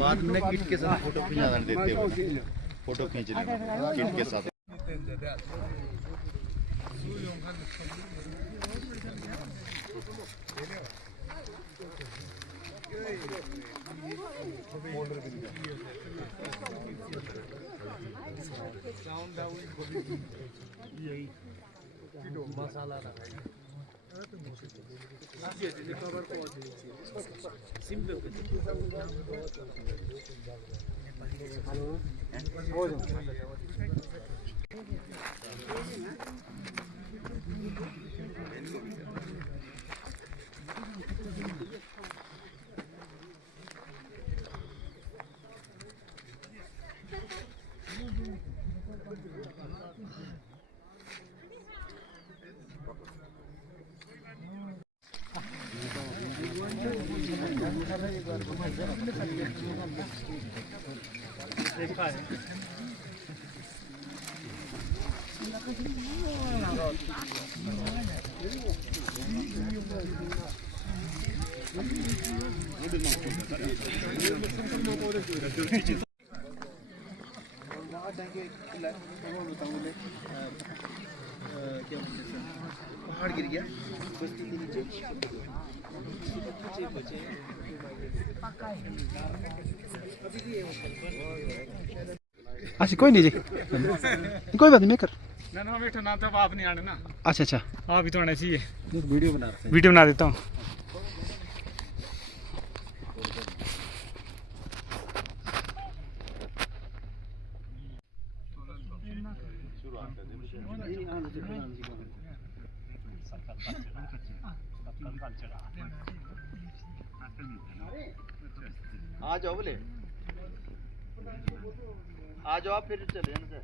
बाद में किट के साथ फोटो खींचा देते हो, फोटो खींच रहे किट के साथ। मसाला पहाड़ गिर गया बस्ती के नीचे। अच्छा कोई नहीं जी, कोई बात नहीं मैं कर ना बैठो ना, तो आप नहीं आने ना। अच्छा अच्छा आप ही तो आना चाहिए, वीडियो बना रहा वीडियो बना देता हूँ। आ जाओ बोले, आ जाओ आप फिर चले ना सर।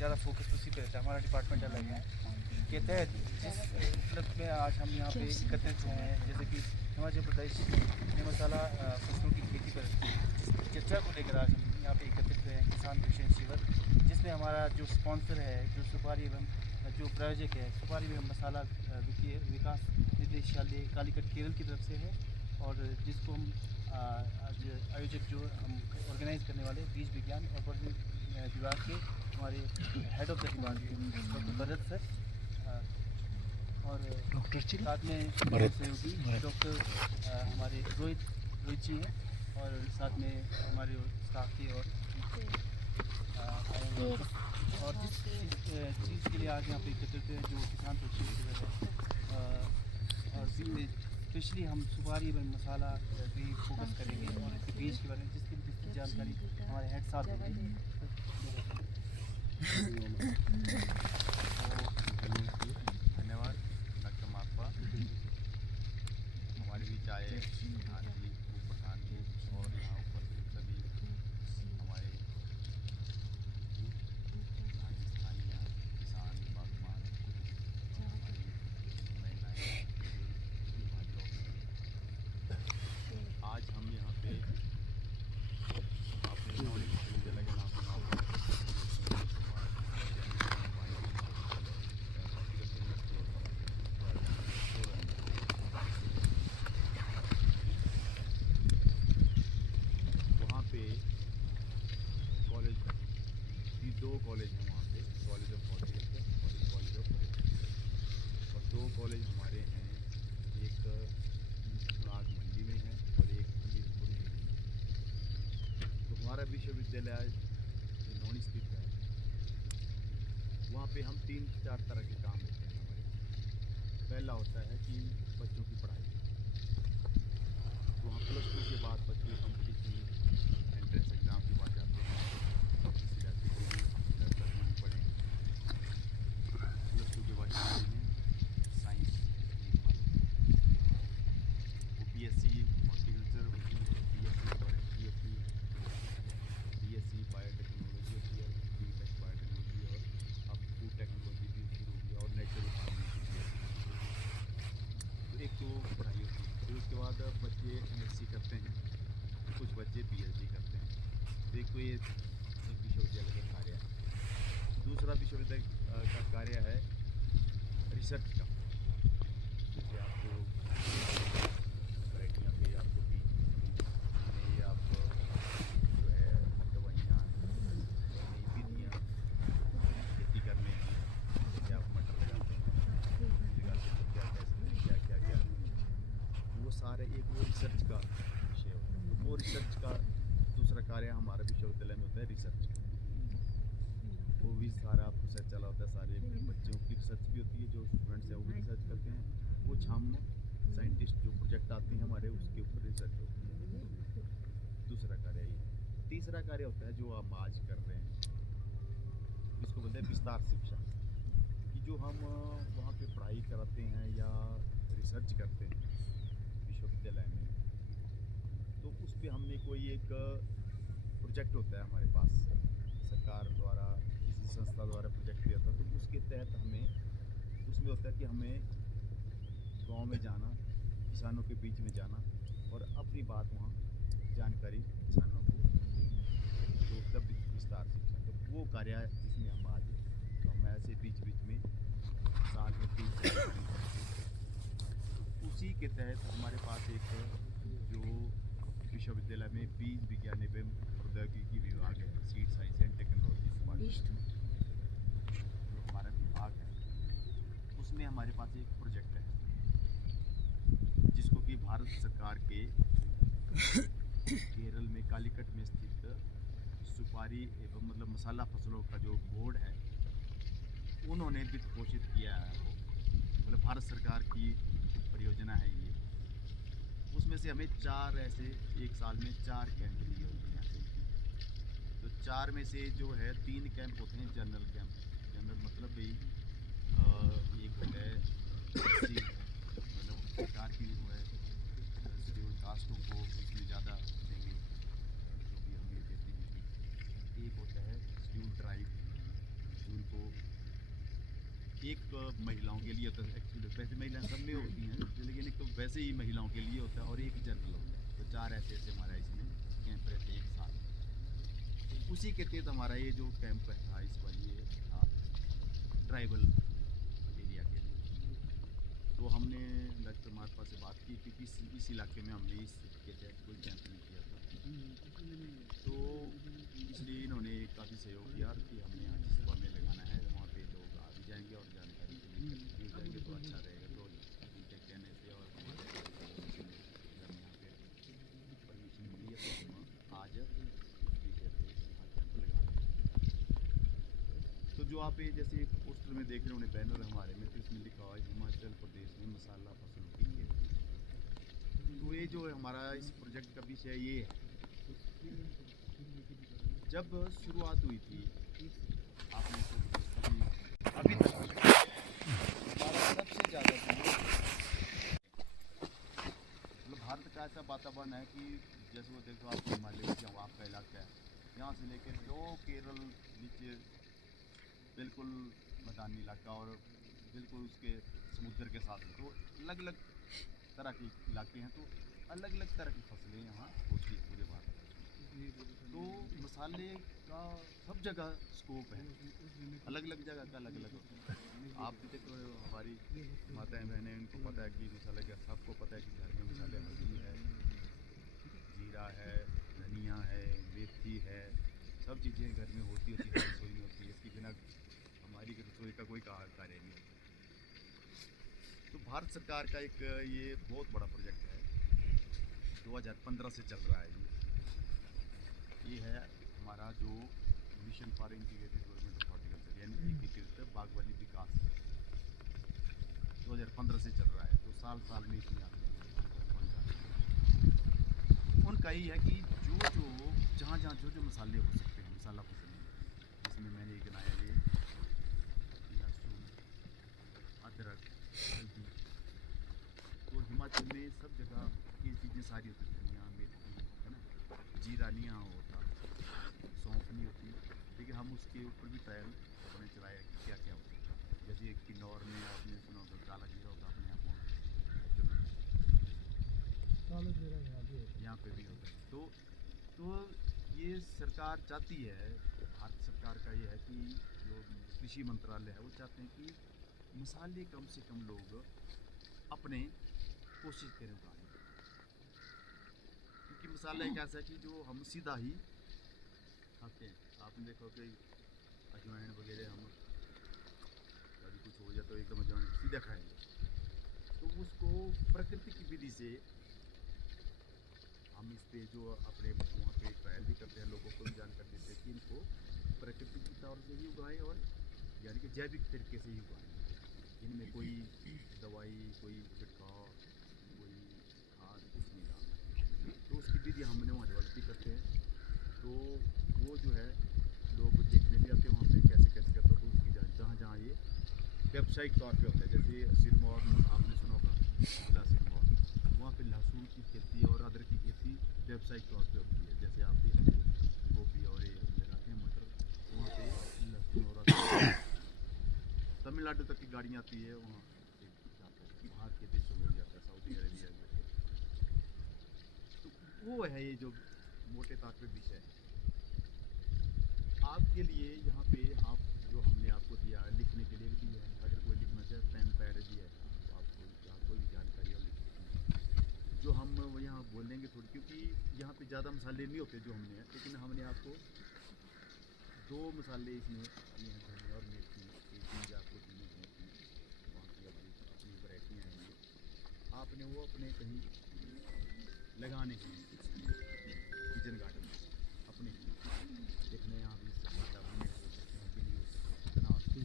ज़्यादा फोकस उसी पे रहता है, हमारा डिपार्टमेंट अलग है। के तहत जिस उपलक्ष्य में आज हम यहाँ पे एकत्रित हुए हैं, जैसे कि हिमाचल प्रदेश में मसाला फसलों की खेती पर चर्चा को लेकर आज हम यहाँ पे एकत्रित हुए हैं, किसान विशेष शिविर, जिसमें हमारा जो स्पॉन्सर है, जो सुपारी एवं जो प्रायोजक है, सुपारी एवं मसाला वित्तीय विकास निदेशालय कालीकट केरल की तरफ से है, और जिसको हम आज आयोजक जो हम ऑर्गेनाइज करने वाले बीज विज्ञान और पशु विभाग के हमारे head of the department doctor Bharat sir, और डॉक्टर साथ में सहयोगी डॉक्टर हमारे रोहित जी हैं, और साथ में हमारे स्टाफ के और जिस चीज़ के लिए आज यहाँ पे एकत्रित हैं, जो किसान प्रशिक्षण शिविर है, और स्पेशली हम सुपारी एवं मसाला पे फोकस करेंगे और इसके बीज के बारे में जिसकी जानकारी हमारे हेड साहब देंगे। धन्यवाद डॉक्टर माकपा, हमारे बीच आए प्रधान जी, उप प्रधान जी और यहाँ उपस्थित सभी हमारे स्थानीय किसान बागवान, हमारी महिलाएं, आज हम यहाँ पे अपने विश्वविद्यालय के नाम से वहाँ पे कॉलेज, दो कॉलेज हैं वहाँ पे, कॉलेज ऑफ हॉर्टिकल्चर और कॉलेज ऑफ फॉरेस्ट्री, और दो कॉलेज हमारे हैं, एक नाग मंडी में है और एक हमीरपुर में है। तो हमारा विश्वविद्यालय जो नॉन स्थित है, वहाँ पे हम 3-4 तरह के काम होते हैं हमारे। पहला होता है कि बच्चों की पढ़ाई, तो वहाँ +2 के बाद बच्चे कंपटीशन एंट्रेंस एग्ज़ाम के बाद जाते हैं, सिलेक्ट भी पढ़ेंगे। +2 के बाद जाते हैं साइंस स्ट्रीम वाले, वो BSc हॉर्टिकल्चर होती है, BSc फॉरेस्ट्री होती है, BSc बायोटेक्नोलॉजी होती है, BTech बायोटेक्नोलॉजी, और अब फूड टेक्नोलॉजी भी शुरू हुई है, और नेचुरल फार्मिंग की BSc। तो एक तो पढ़ाई होती है, फिर उसके बाद बच्चे MSc करते हैं, कुछ बच्चे PhD करते हैं। तो एक तो ये एक विश्वविद्यालय का कार्य है। दूसरा विश्वविद्यालय का कार्य है रिसर्च का। जैसे आपको वैरायटियाँ पे आपको बीज में आप जो है दवाइयाँ, नई विधियाँ खेती करने की, जैसे आप मटर लगाते हैं तो क्या कैसे क्या वो सारे एक वो रिसर्च का विषय होता है। तो वो रिसर्च का दूसरा कार्य हमारा विश्वविद्यालय में होता है रिसर्च का। वो भी सारा प्रोसेस चला होता है, सारे बच्चों की रिसर्च भी होती है, जो स्टूडेंट्स हैं वो भी रिसर्च करते हैं, कुछ हम साइंटिस्ट जो प्रोजेक्ट आते हैं हमारे उसके ऊपर रिसर्च होती है। दूसरा कार्य ये। तीसरा कार्य होता है जो हम आज कर रहे हैं, जिसको बोलते हैं विस्तार शिक्षा, कि जो हम वहाँ पे पढ़ाई कराते हैं या रिसर्च करते हैं विश्वविद्यालय में, तो उस पर हमने कोई एक प्रोजेक्ट होता है हमारे पास, सरकार द्वारा किसी संस्था द्वारा प्रोजेक्ट दिया था, तो उसके तहत हमें उसमें होता है कि हमें गांव में जाना, किसानों के बीच में जाना और अपनी बात वहाँ जानकारी किसानों को देनी, तो तब विस्तार शिक्षा। तो वो कार्य है जिसमें हम आज, तो हम ऐसे बीच बीच में साल में 3 उसी के तहत हमारे पास एक जो विश्वविद्यालय में बीज विज्ञान एवं प्रौद्योगिकी विभाग है, seed science and technology department, जो हमारा विभाग है, उसमें हमारे पास एक प्रोजेक्ट है जिसको कि भारत सरकार के केरल में कालीकट में स्थित सुपारी एवं मतलब मसाला फसलों का जो बोर्ड है, उन्होंने वित्त पोषित किया है। वो मतलब भारत सरकार की परियोजना है ये। उसमें से हमें 4 ऐसे एक साल में 4 कैंप दिए होते हैं ऐसे। तो 4 में से जो है 3 कैंप होते हैं जनरल कैंप। जनरल मतलब भाई एक होता है मतलब सरकार की जो है शेड्यूल कास्टों को इसमें ज़्यादा देंगे जो भी हमें देती है। एक होता है शेड्यूल ट्राइब, जिनको एक महिलाओं के लिए होता है, एक्चुअली वैसे महिलाएं सब में होती हैं, लेकिन एक तो वैसे ही महिलाओं के लिए होता है, और एक जनरल होता है। तो 4 ऐसे ऐसे हमारा इसमें कैंप रहते हैं एक साल। उसी के तहत हमारा ये जो कैंप था इस बार ये था ट्राइबल एरिया के लिए। तो हमने डॉक्टर मारपा से बात की क्योंकि इस इलाके में हमने इसके तहत कोई कैंप नहीं किया था, तो इसलिए इन्होंने काफ़ी सहयोग किया कि हमने यहाँ जिस में लगाना है वहाँ पे लोग आ भी जाएंगे और जानकारी के लिए मिल जाएंगे, तो अच्छा रहेगा। तो उनके कहने से और हमारे जब यहाँ पे परमिशन मिली है तो हम आज इस विषय पे यहाँ कैंप लगा रहे हैं। तो जो आप ये जैसे पोस्टर में देख रहे होंगे बैनर हमारे में, तो इसमें लिखा हुआ है हिमाचल प्रदेश में मसाला फसलों की खेती। तो ये जो है हमारा इस प्रोजेक्ट का विषय ये है। जब शुरुआत हुई थी आपने तो अभी तक हमारा सबसे ज़्यादा मतलब भारत का ऐसा वातावरण है कि जैसे वो देखो आप हिमालय में जहाँ आपका इलाका है, यहाँ से लेकर लो केरल नीचे बिल्कुल मैदानी इलाका और बिल्कुल उसके समुद्र के साथ में, तो अलग अलग तरह के इलाके हैं, तो अलग अलग तरह की फसलें यहाँ होती है पूरे भारत में। तो मसाले का सब जगह स्कोप है, अलग अलग जगह का अलग अलग होता है। आप भी देखो हमारी माताएं बहनें, उनको पता है कि मसाले का, सबको पता है कि घर में मसाले हल्दी है, जीरा है, धनिया है, मेथी है, सब चीज़ें घर में होती है, रसोई में होती है। इसके बिना हमारी रसोई का कोई कार्य नहीं होता। तो भारत सरकार का एक ये बहुत बड़ा प्रोजेक्ट है, 2015 से चल रहा है ये है हमारा जो mission for integrated development of horticulture यानी एकीकृत बागवानी विकास 2015 से चल रहा है। तो साल साल में इसमें आते हैं फंड आते हैं। का यही है कि जो जहाँ जहाँ जो मसाले हो सकते हैं, मसाला फसल जिसमें मैंने ये गिनाया, ये लहसुन, अदरक, हल्दी, तो हिमाचल में सब जगह ये चीज़ें सारी होती हैं। धनिया, मेथी, है ना, जीरा नहीं यहाँ होता, सौंफ नहीं होती, लेकिन हम उसके ऊपर भी ट्रायल अपने चलाया कि क्या क्या होता है। जैसे किन्नौर में आपने सुना होगा काला जीरा होता, अपने आप यहाँ पे भी होता है। तो ये सरकार चाहती है, भारत सरकार का ये है कि जो कृषि मंत्रालय है वो चाहते हैं कि मसाले कम से कम लोग अपने कोशिश करें उगाने की, क्योंकि मसाला एक ऐसा है कि जो हम सीधा ही खाते हैं। आपने देखो कि अजवाइन वगैरह हम कभी कुछ हो जाए तो एकदम अजवाइन सीधा खाएंगे, तो उसको प्रकृति की विधि से हम इस पे जो अपने वहाँ पे ट्रायल भी करते हैं, लोगों को भी जानकारी देते हैं कि इनको प्रकृति की तौर से ही उगाएं, और यानी कि जैविक तरीके से ही उगाएं। इनमें कोई दवाई, कोई छिड़काव, कोई खाद कुछ नहीं डालना। तो उसकी विधि हमने वहाँ डेवलप भी करते हैं, तो वो जो है लोग देखने भी आते हैं वहाँ पे कैसे कैसे करते हैं। तो उसकी जहाँ जहाँ ये व्यावसायिक तौर पे होता है, जैसे सिरमौर आपने सुना होगा, जिला सिरमौर, वहाँ पे लहसुन की खेती और अदरक की खेती व्यावसायिक तौर पे होती है। जैसे आप गोभी और ये लगाते हैं मटर, वहाँ पे लहसुन और अदरक तमिलनाडु तक की गाड़ी आती है, वहाँ पे जाता है, बाहर के देशों में भी जाता है, सऊदी अरेबिया में। तो वो है ये जो मोटे तौर पे विषय है आपके लिए। यहाँ पे आप जो हमने आपको दिया लिखने के लिए भी दिया है, अगर कोई लिखना चाहे पेन पैड दिया है, तो आपको यहाँ कोई भी जानकारी और लिख सकते हैं जो हम यहाँ बोलेंगे थोड़ी, क्योंकि यहाँ पे ज़्यादा मसाले नहीं होते जो हमने, लेकिन हमने आपको 2 मसाले इसमें लिए हैं, धनिया और मेथी, ये चीज़ आपको दी है कि वहाँ की अपनी वैरायटियाँ हैं ये, आपने वो अपने कहीं लगाने हैं किचन गार्डन में अपने देखने, यहाँ भी वातावरण में हो सकते हैं कि नहीं हो सकते, कितना आपको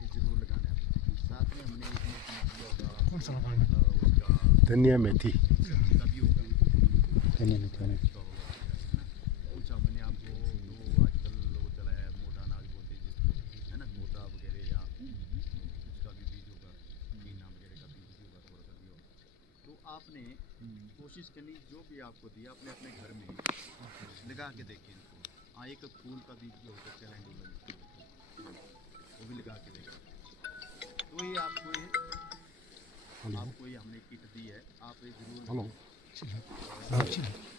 ये जरूर लगाना है। साथ में हमने इसमें उसका धनिया मेथी सब्जी का भी होगा, धनिया मेथी उसका होगा कुछ हमने आपको जो आजकल वो चला है मोटा अनाज बोलते हैं जिसको, है ना, मोटा वगैरह, या उसका भी बीज होगा, मीना वगैरह का बीज भी होगा, थोड़ा सा भी होगा। तो आपने कोशिश करनी जो भी आपको दिया अपने अपने घर में लगा के देखें इनको। हाँ, एक फूल का बीज भी हो सकता है, वो भी लगा के देखें। तो ये आपको ये हमने किट दी है, आप ये जरूर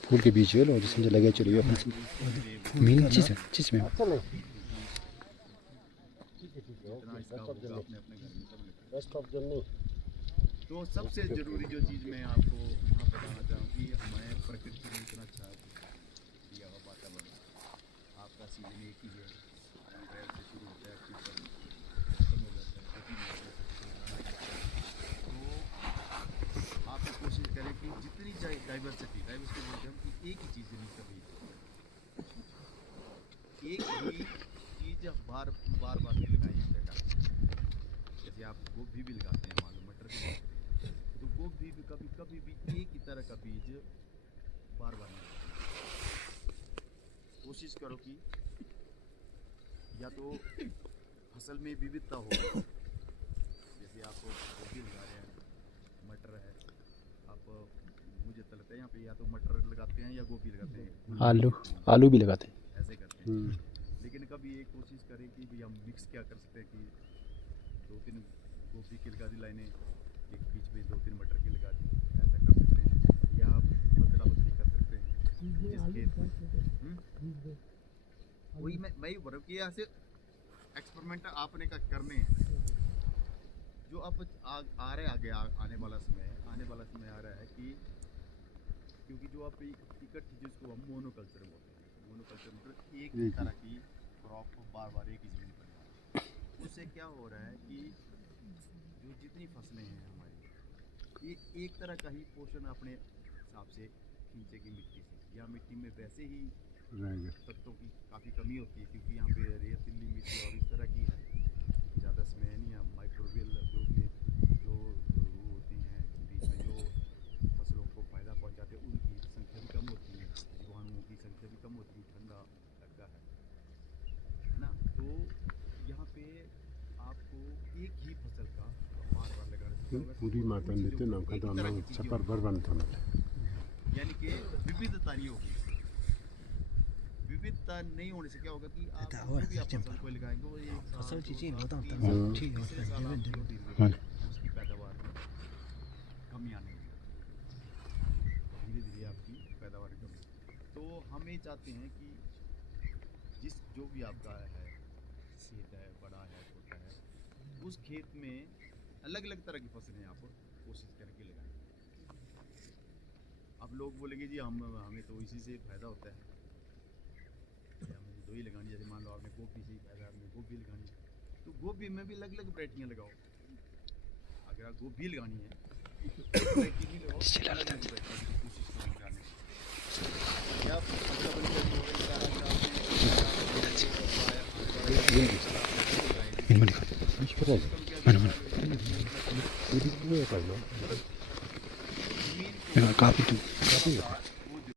फूल के बीज लो जिसमें लगे चलिए मीन चीज़ में जितना इसका होगा अपने अपने घर में सब लगा। तो सबसे ज़रूरी जो चीज़ मैं आपको यहाँ बताना चाहूँ कि हमें प्रकृति ने इतना अच्छा दिया हुआ वातावरण, आपका सीजन एक ही है, अप्रैल से शुरू होता है, अक्टूबर खत्म हो जाता है, तो आप कोशिश करें कि जितनी डाइवर्सिटी बोलते हैं कि एक ही चीज़ नहीं, कभी एक ही चीज़ बार बार नहीं लगाई। जैसे आप गोभी भी लगाते हैं, मान लो मटर भी लगाते हैं, तो गोभी भी कभी भी एक ही तरह का बीज बार बार नहीं लगाते। कोशिश करो कि या तो फसल में विविधता हो, जैसे आप गोभी लगा रहे हैं, मटर है, आप मुझे तो लगता है यहाँ पे या तो मटर लगाते हैं या गोभी लगाते हैं, आलू भी लगाते हैं, ऐसे करते हैं। लेकिन कभी ये कोशिश करें कि भाई हम मिक्स क्या कर सकते हैं कि 2-3 गोभी की लगा दी लाइनें, एक बीच में 2-3 मटर की लगा दी, ऐसा कर सकते हैं, या आप बदला बदली कर सकते हैं जिसके वही मैं बोल रहा हूँ कि ऐसे एक्सपेरिमेंट आपने का करने हैं। जो अब आ रहा है आगे आने वाला समय आ रहा है कि क्योंकि जो आप इकट्ठी जिसको हम मोनोकल्चर बोलते हैं, मोनोकल्चर मतलब एक ही तरह की क्रॉप को बार बार एक ही जमीन पर लगाना। उससे क्या हो रहा है कि जो जितनी फसलें हैं हमारी, ये एक तरह का ही पोषण अपने हिसाब से खींचेगी मिट्टी से, या मिट्टी में वैसे ही तत्वों की काफ़ी कमी होती है, क्योंकि यहाँ पे रेतीली मिट्टी और इस तरह की है, ज़्यादा समय नहीं है, माइक्रोवेल जो वो होती हैं बीच में जो फसलों को फ़ायदा पहुँचाते हैं, उनकी संख्या भी कम एक ही फसल का बार बार लगाने से क्या होगा? पूरी माता देते ना का तो हम छपर भर बनता ना यानी कि विविधता नहीं होगी। विविधता नहीं होने से क्या होगा कि आप जो भी आप फसल को लगाएंगे वो एक फसल चीजें तीसरे साल आप उसकी पैदावार में कमी आने लगी, धीरे धीरे आपकी पैदावार कमी। तो हम ये चाहते हैं कि जो भी आपका है खेत है, बड़ा है, छोटा है, उस खेत में अलग अलग तरह की फसलें आप कोशिश करके लगाएं। अब लोग बोलेंगे जी हमें तो इसी से फ़ायदा होता है, हमें तो ही लगानी। जैसे मान लो आपने गोभी से ही फ़ायदा, आपने गोभी लगानी है तो गोभी में भी अलग अलग वैरायटियाँ लगाओ। अगर आप गोभी लगानी है तो वैरायटी नहीं लगाओ, अलग अलग वैरायटी की कोशिश करो लगाने की। या मतलब काफी